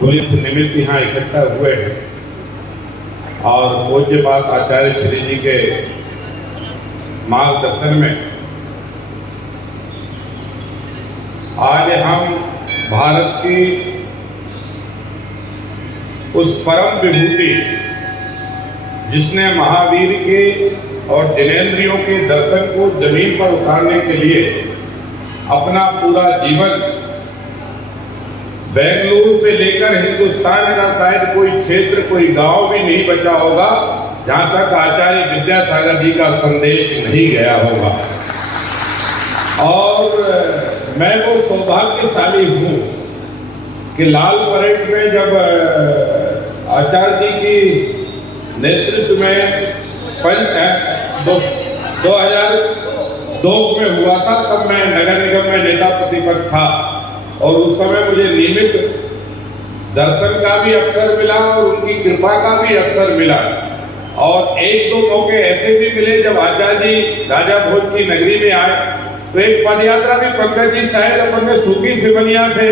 Police निमित्त यहाँ इकट्ठा हुए हैं और पूज्यपाद आचार्य श्री जी के मार्गदर्शन में आज हम भारत की उस परम विभूति जिसने महावीर के और जिनेंद्रियों के दर्शन को जमीन पर उतारने के लिए अपना पूरा जीवन बेंगलुरु से लेकर हिंदुस्तान का शायद कोई क्षेत्र कोई गांव भी नहीं बचा होगा जहां तक आचार्य विद्यासागर जी का संदेश नहीं गया होगा। और मैं वो सौभाग्यशाली हूँ कि लाल परेड में जब आचार्य जी की नेतृत्व में 2002 में हुआ था, तब मैं नगर निगम में नेता प्रतिपक्ष था और उस समय मुझे नियमित दर्शन का भी अवसर मिला और उनकी कृपा का भी अवसर मिला। और एक दो मौके ऐसे भी मिले जब आचार्य जी राजा भोज की नगरी में आए तो एक पदयात्रा भी पंकज जी शायद अपन में सूखी सिमनिया थे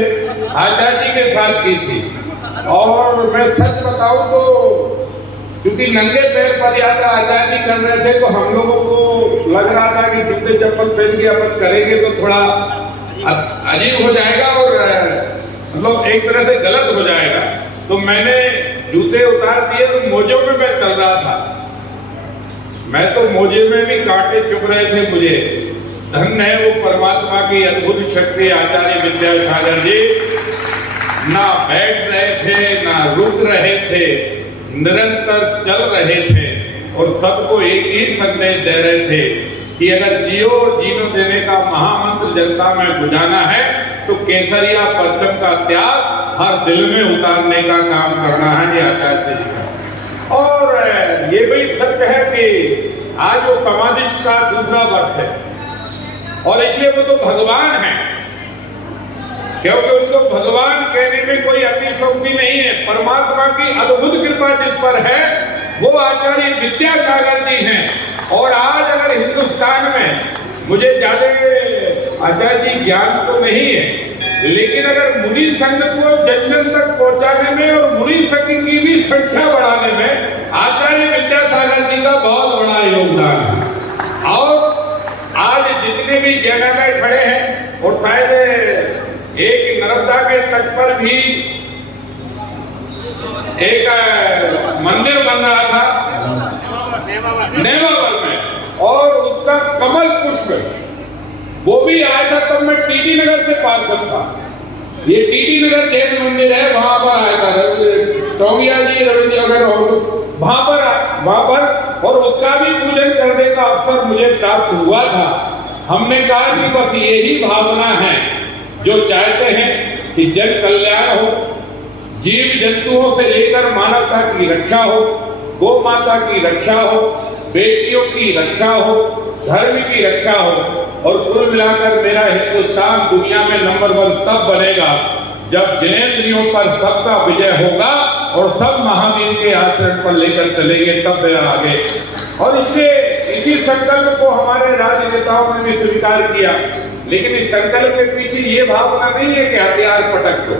आचार्य जी के साथ की थी। और मैं सच बताऊं तो क्योंकि नंगे पैर पदयात्रा आचार्य जी कर रहे थे तो हम लोगों को लग रहा था कि जूते चप्पल पहन के अपन करेंगे तो थोड़ा अजीब हो जाएगा और मतलब एक तरह से गलत हो जाएगा। तो मैंने जूते उतार दिए तो मोजों में मैं चल रहा था। मैं तो मोजे में भी कांटे चुभ रहे थे मुझे। धन्य है वो परमात्मा की अद्भुत शक्ति आचार्य विद्यासागर जी, ना बैठ रहे थे ना रुक रहे थे, निरंतर चल रहे थे और सबको एक ही संदेश दे रहे थे कि अगर जियो जीनो देने का महामंत्र जनता में गुजाना है तो केसरिया परचम का त्याग हर दिल में उतारने का काम करना है। ये आचार्य जी का और ये भी सत्य है कि आज वो समाधिष्ट का दूसरा वर्ष है और इसलिए वो तो भगवान है, क्योंकि उनको भगवान कहने में कोई अतिशयोक्ति नहीं है। परमात्मा की अद्भुत कृपा जिस पर है वो आचार्य विद्यासागर जी हैं। और आज अगर हिंदुस्तान में मुझे ज्यादा आचार्य जी ज्ञान तो नहीं है, लेकिन अगर मुनि संघ को जन जन तक पहुंचाने में और मुनि संघ की भी संख्या बढ़ाने में आचार्य विद्यासागर जी का बहुत बड़ा योगदान है। और आज जितने भी जैनालय खड़े हैं और शायद एक नर्मदा के तट पर भी एक मंदिर बन रहा था नेमावर में और उसका कमल पुष्प वो भी आया था तब मैं टीटी नगर से पार्षद था। ये टीटी नगर जैन मंदिर है, वहां पर आया था टोंगिया जी रविंद्र अगर वहां पर और उसका भी पूजन करने का अवसर मुझे प्राप्त हुआ था। हमने कहा कि बस यही भावना है जो चाहते हैं कि जन कल्याण हो, जीव जंतुओं से लेकर मानवता की रक्षा हो, गौ माता की रक्षा हो, बेटियों की रक्षा हो, धर्म की रक्षा हो। और कुल मिलाकर मेरा हिंदुस्तान दुनिया में नंबर 1 तब बनेगा जब जिनेंद्रियों पर सबका विजय होगा और सब महावीर के आचरण पर लेकर चलेंगे, तब मेरा आगे। और इसलिए इसी संकल्प को हमारे राजनेताओं ने भी स्वीकार किया, लेकिन इस संकल्प के पीछे ये भावना नहीं है कि हथियार पटक दो।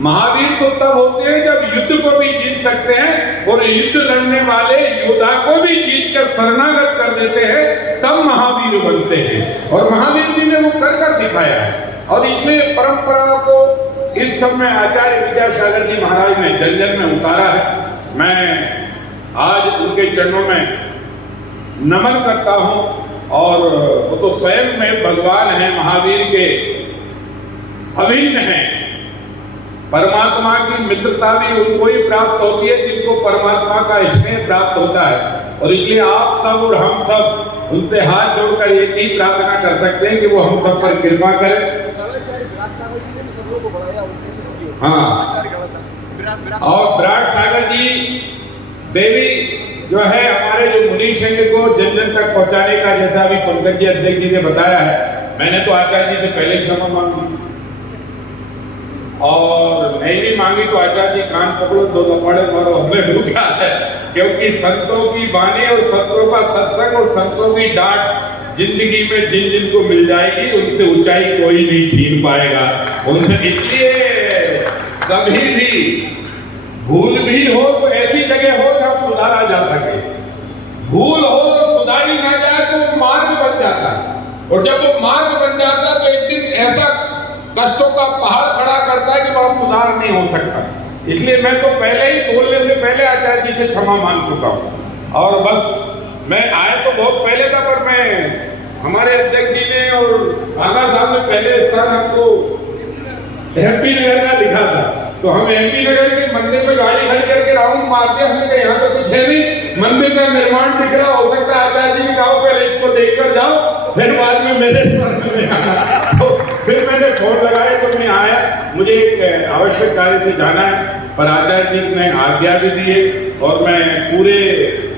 महावीर तो तब होते हैं जब युद्ध को भी जीत सकते हैं और युद्ध लड़ने वाले योद्धा को भी जीत कर शरणागत कर देते हैं, तब महावीर बनते हैं। और महावीर जी ने वो कर दिखाया है। और इसलिए परंपरा को इस सब में आचार्य विद्यासागर जी महाराज ने जन जन में उतारा है। मैं आज उनके चरणों में नमन करता हूं और वो तो स्वयं में भगवान है, महावीर के अभिन्न हैं। परमात्मा की मित्रता भी उनको ही प्राप्त होती है जिनको परमात्मा का स्नेह प्राप्त होता है। और इसलिए आप सब और हम सब उनसे हाथ जोड़कर एक ही प्रार्थना कर सकते हैं कि वो हम सब पर कृपा करें। हाँ, और विराट सागर जी देवी जो है हमारे जो मुनि संघ को जन जन तक पहुंचाने का, जैसा अभी पंकज जी अध्यक्ष जी ने बताया है, मैंने तो आचार्य जी से पहले क्षमा मांगी और नहीं भी मांगी तो आचार्य जी कान पकड़ो, 2 लपड़े मारो, हमें रुका है। क्योंकि संतों की वाणी और संतों का सत्संग और संतों की डांट जिंदगी में जिन जिन को मिल जाएगी उनसे ऊंचाई कोई नहीं छीन पाएगा। उनसे इसलिए कभी भी भूल भी हो तो ऐसी जगह हो जहां सुधारा जा सके। भूल हो और सुधारी ना जाए तो वो मार्ग बन जाता है, और जब वो मार्ग बन जाता है तो एक दिन ऐसा कष्टों का पहाड़ खड़ा करता है कि वहां सुधार नहीं हो सकता। इसलिए मैं तो पहले ही बोलने से पहले आचार्य जी से क्षमा मांग चुका हूँ। और बस मैं आए तो बहुत पहले था, पर मैं हमारे अध्यक्ष जी ने और आगा साहब ने पहले स्थान हमको एमपी नगर का लिखा था, तो हम एमपी नगर के मंदिर में गाड़ी खड़ी करके राउंड मारते, हमने कहा यहाँ तो कुछ है नहीं, मंदिर का निर्माण दिख रहा, हो सकता है आचार्य जी ने कहा पहले इसको देखकर जाओ, फिर बाद में मेरे में आना। तो फिर मैंने फोन लगाया तो मैं आया, मुझे एक आवश्यक कार्य से जाना है, पर आचार्य जी ने आज्ञा भी दी है, और मैं पूरे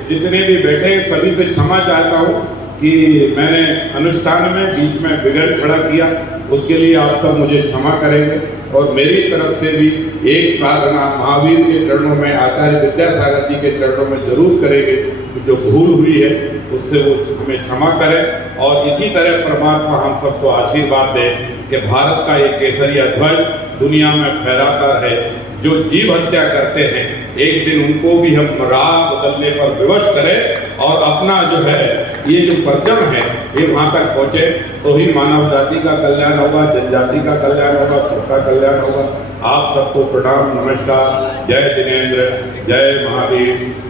जितने भी बैठे सभी से क्षमा चाहता हूँ कि मैंने अनुष्ठान में बीच में बिगड़ खड़ा किया, उसके लिए आप सब मुझे क्षमा करेंगे। और मेरी तरफ से भी एक प्रार्थना महावीर के चरणों में, आचार्य विद्यासागर जी के चरणों में जरूर करेंगे कि जो भूल हुई है उससे वो हमें क्षमा करें, और इसी तरह परमात्मा हम सबको आशीर्वाद दें कि भारत का एक केसरिया ध्वज दुनिया में फहराता रहे। जो जीव हत्या करते हैं एक दिन उनको भी हम राह बदलने पर विवश करें, और अपना जो है ये जो परचम है ये वहाँ तक पहुँचे, तो ही मानव जाति का कल्याण होगा, जनजाति का कल्याण होगा, सबका कल्याण होगा। आप सबको प्रणाम, नमस्कार, जय जिनेंद्र, जय महावीर।